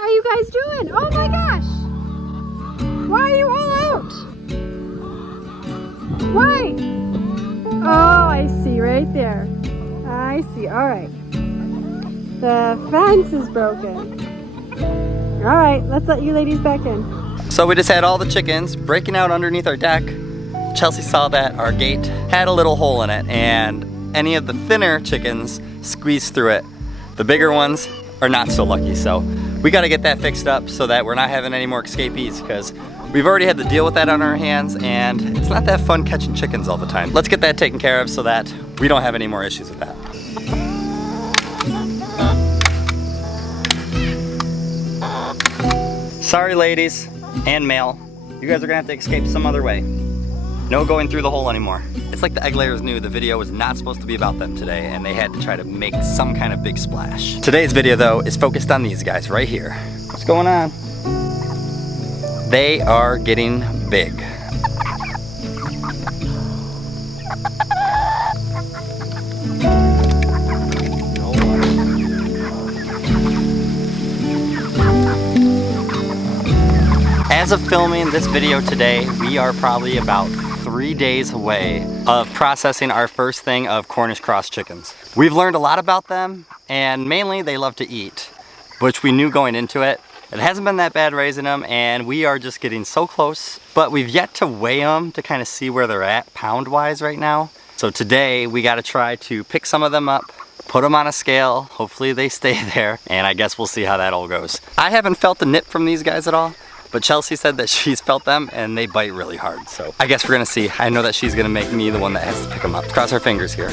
are you guys doing? Oh my gosh! Why are you all out? Why? Oh, I see right there. I see. All right. The fence is broken. All right, let's let you ladies back in. So we just had all the chickens breaking out underneath our deck. Chelsea saw that our gate had a little hole in it, and any of the thinner chickens squeezed through it. The bigger ones are not so lucky, so we got to get that fixed up so that we're not having any more escapees, because we've already had to deal with that on our hands, and it's not that fun catching chickens all the time. Let's get that taken care of so that we don't have any more issues with that. Sorry ladies and male, you guys are gonna have to escape some other way. No going through the hole anymore. It's like the egg layers knew the video was not supposed to be about them today, and they had to try to make some kind of big splash. Today's video though is focused on these guys right here. What's going on? They are getting big. As of filming this video today, we are probably about 3 days away of processing our first thing of Cornish cross chickens. We've learned a lot about them, and mainly they love to eat, which we knew going into it. It hasn't been that bad raising them, and we are just getting so close, but we've yet to weigh them to kind of see where they're at pound-wise right now. So today we got to try to pick some of them up, put them on a scale, hopefully they stay there, and I guess we'll see how that all goes. I haven't felt the nip from these guys at all, but Chelsea said that she's felt them and they bite really hard. So I guess we're gonna see. I know that she's gonna make me the one that has to pick them up. Cross our fingers here.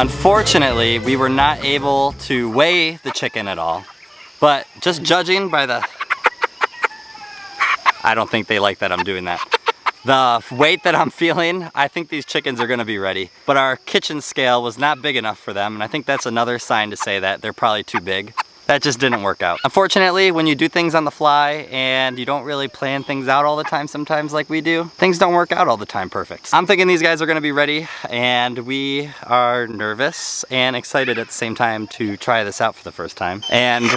Unfortunately, we were not able to weigh the chicken at all. But just judging by the, I don't think they like that I'm doing that. The weight that I'm feeling, I think these chickens are gonna be ready. But our kitchen scale was not big enough for them, and I think that's another sign to say that they're probably too big. That just didn't work out. Unfortunately, when you do things on the fly and you don't really plan things out all the time sometimes like we do, things don't work out all the time perfect. I'm thinking these guys are gonna be ready, and we are nervous and excited at the same time to try this out for the first time. And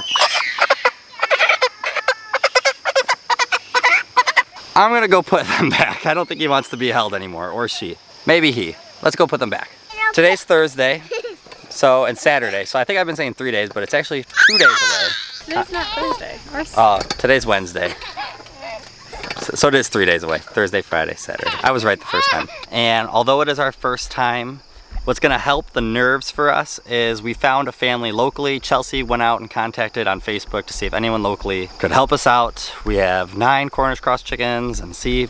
I'm gonna go put them back. I don't think he wants to be held anymore, or she. Maybe he. Let's go put them back. Today's Thursday. So, and Saturday. So I think I've been saying 3 days, but it's actually 2 days away. Today's not Thursday. Oh, today's Wednesday. So it is 3 days away. Thursday, Friday, Saturday. I was right the first time. And although it is our first time, what's gonna help the nerves for us is we found a family locally. Chelsea went out and contacted on Facebook to see if anyone locally could help us out. We have 9 Cornish cross chickens, and see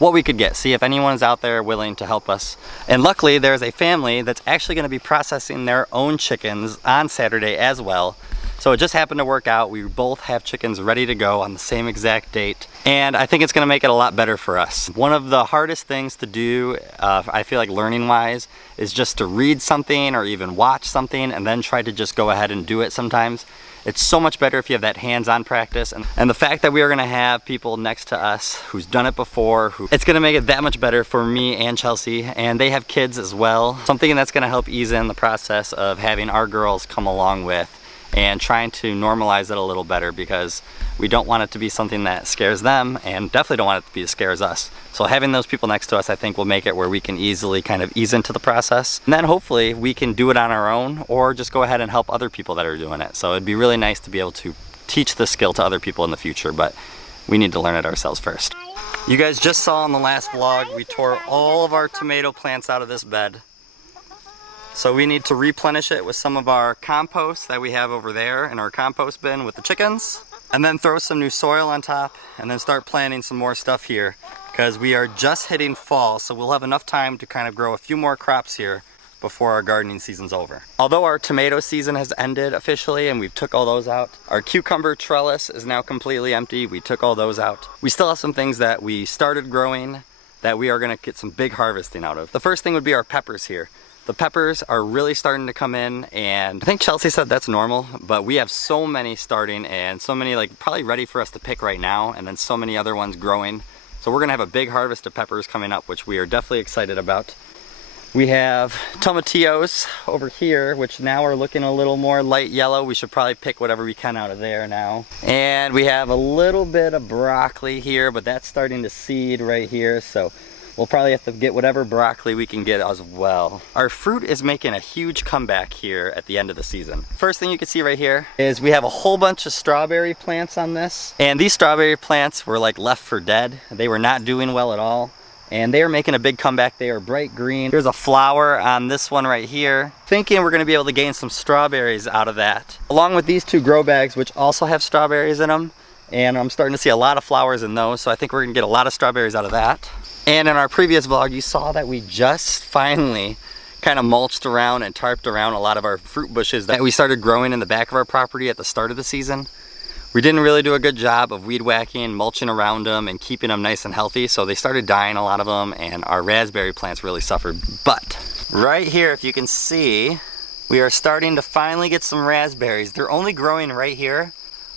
what we could get, see if anyone is out there willing to help us. And luckily there's a family that's actually going to be processing their own chickens on Saturday as well. So it just happened to work out. We both have chickens ready to go on the same exact date, and I think it's going to make it a lot better for us. One of the hardest things to do, I feel like learning wise, is just to read something or even watch something and then try to just go ahead and do it sometimes. It's so much better if you have that hands-on practice, and the fact that we are gonna have people next to us who's done it before, it's gonna make it that much better for me and Chelsea, and they have kids as well. Something that's gonna help ease in the process of having our girls come along with and trying to normalize it a little better, because we don't want it to be something that scares them, and definitely don't want it to be that scares us. So having those people next to us, I think, will make it where we can easily kind of ease into the process. And then hopefully we can do it on our own, or just go ahead and help other people that are doing it. So it'd be really nice to be able to teach the skill to other people in the future, but we need to learn it ourselves first. You guys just saw in the last vlog, we tore all of our tomato plants out of this bed. So we need to replenish it with some of our compost that we have over there in our compost bin with the chickens, and then throw some new soil on top, and then start planting some more stuff here, because we are just hitting fall, so we'll have enough time to kind of grow a few more crops here before our gardening season's over. Although our tomato season has ended officially and we've took all those out, our cucumber trellis is now completely empty. We took all those out. We still have some things that we started growing that we are gonna get some big harvesting out of. The first thing would be our peppers here. The peppers are really starting to come in, and I think Chelsea said that's normal, but we have so many starting and so many like probably ready for us to pick right now, and then so many other ones growing. So we're gonna have a big harvest of peppers coming up, which we are definitely excited about. We have tomatillos over here, which now are looking a little more light yellow. We should probably pick whatever we can out of there now. And we have a little bit of broccoli here, but that's starting to seed right here, so we'll probably have to get whatever broccoli we can get as well. Our fruit is making a huge comeback here at the end of the season. First thing you can see right here is we have a whole bunch of strawberry plants on this. And these strawberry plants were like left for dead. They were not doing well at all. And they are making a big comeback. They are bright green. There's a flower on this one right here. Thinking we're gonna be able to gain some strawberries out of that. Along with these two grow bags, which also have strawberries in them. And I'm starting to see a lot of flowers in those, so I think we're gonna get a lot of strawberries out of that. And in our previous vlog, you saw that we just finally kind of mulched around and tarped around a lot of our fruit bushes that we started growing in the back of our property at the start of the season. We didn't really do a good job of weed whacking, mulching around them, and keeping them nice and healthy, so they started dying, a lot of them, and our raspberry plants really suffered. But right here, if you can see, we are starting to finally get some raspberries. They're only growing right here,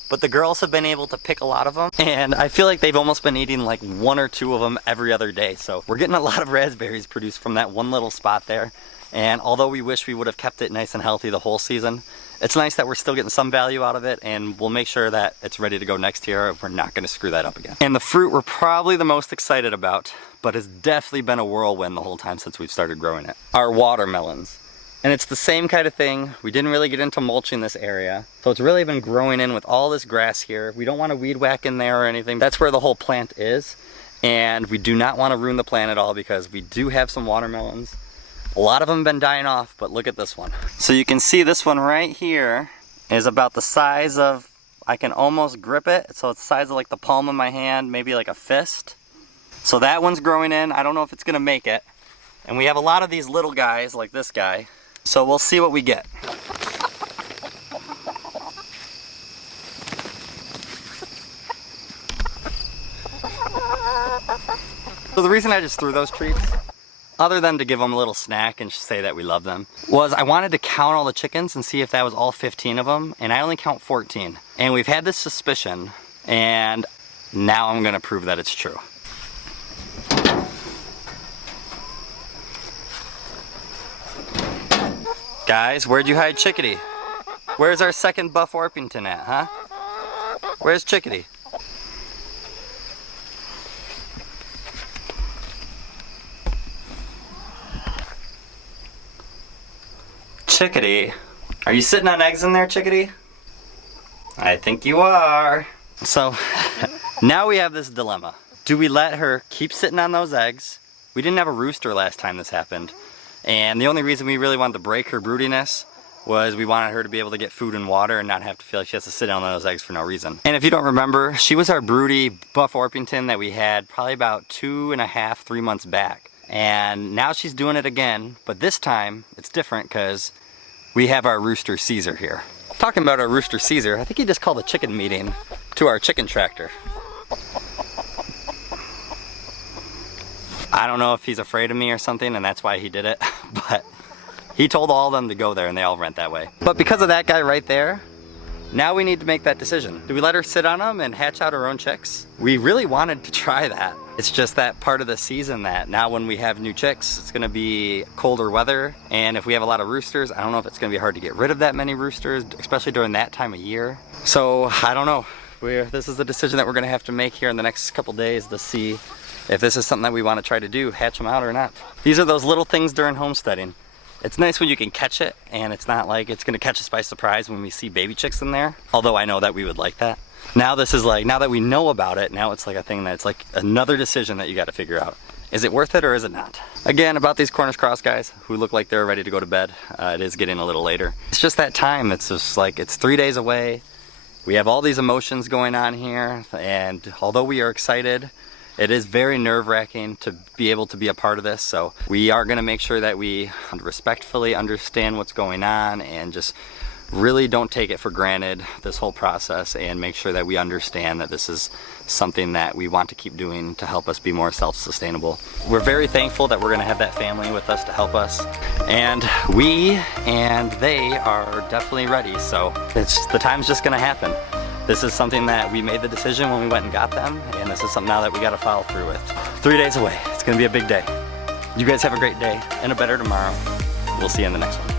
but the girls have been able to pick a lot of them, and I feel like they've almost been eating like 1 or 2 of them every other day. So we're getting a lot of raspberries produced from that one little spot there. And although we wish we would have kept it nice and healthy the whole season, it's nice that we're still getting some value out of it, and we'll make sure that it's ready to go next year if we're not gonna screw that up again. And the fruit we're probably the most excited about, but it's definitely been a whirlwind the whole time since we've started growing it, are watermelons. And it's the same kind of thing. We didn't really get into mulching this area, so it's really been growing in with all this grass here. We don't want to weed whack in there or anything. That's where the whole plant is, and we do not want to ruin the plant at all because we do have some watermelons. A lot of them have been dying off, but look at this one. So you can see this one right here is about the size of, I can almost grip it, so it's the size of like the palm of my hand, maybe like a fist. So that one's growing in. I don't know if it's gonna make it. And we have a lot of these little guys like this guy. So we'll see what we get. So the reason I just threw those treats, other than to give them a little snack and say that we love them, was I wanted to count all the chickens and see if that was all 15 of them, and I only count 14. And we've had this suspicion, and now I'm gonna prove that it's true. Guys, where'd you hide Chickadee? Where's our second Buff Orpington at, huh? Where's Chickadee? Chickadee, are you sitting on eggs in there, Chickadee? I think you are. So now we have this dilemma. Do we let her keep sitting on those eggs? We didn't have a rooster last time this happened. And the only reason we really wanted to break her broodiness was we wanted her to be able to get food and water and not have to feel like she has to sit on those eggs for no reason. And if you don't remember, she was our broody Buff Orpington that we had probably about 2.5, 3 months back. And now she's doing it again, but this time it's different because we have our rooster Caesar here. Talking about our rooster Caesar, I think he just called a chicken meeting to our chicken tractor. I don't know if he's afraid of me or something and that's why he did it, but he told all of them to go there and they all went that way. But because of that guy right there, now we need to make that decision. Do we let her sit on them and hatch out her own chicks? We really wanted to try that. It's just that part of the season that now when we have new chicks, it's gonna be colder weather. And if we have a lot of roosters, I don't know if it's gonna be hard to get rid of that many roosters, especially during that time of year. So I don't know. This is a decision that we're gonna have to make here in the next couple days to see if this is something that we wanna try to do, hatch them out or not. These are those little things during homesteading. It's nice when you can catch it and it's not like it's gonna catch us by surprise when we see baby chicks in there. Although I know that we would like that. Now this is like, now that we know about it, now it's like a thing that's like another decision that you gotta figure out. Is it worth it or is it not? Again, about these Cornish cross guys who look like they're ready to go to bed. It is getting a little later. It's just that time. It's just like, it's 3 days away. We have all these emotions going on here, and although we are excited, it is very nerve-wracking to be able to be a part of this. So we are gonna make sure that we respectfully understand what's going on and just really don't take it for granted, this whole process, and make sure that we understand that this is something that we want to keep doing to help us be more self-sustainable. We're very thankful that we're gonna have that family with us to help us, and we and they are definitely ready, so the time's just gonna happen. This is something that we made the decision when we went and got them, and this is something now that we gotta follow through with. 3 days away, it's gonna be a big day. You guys have a great day and a better tomorrow. We'll see you in the next one.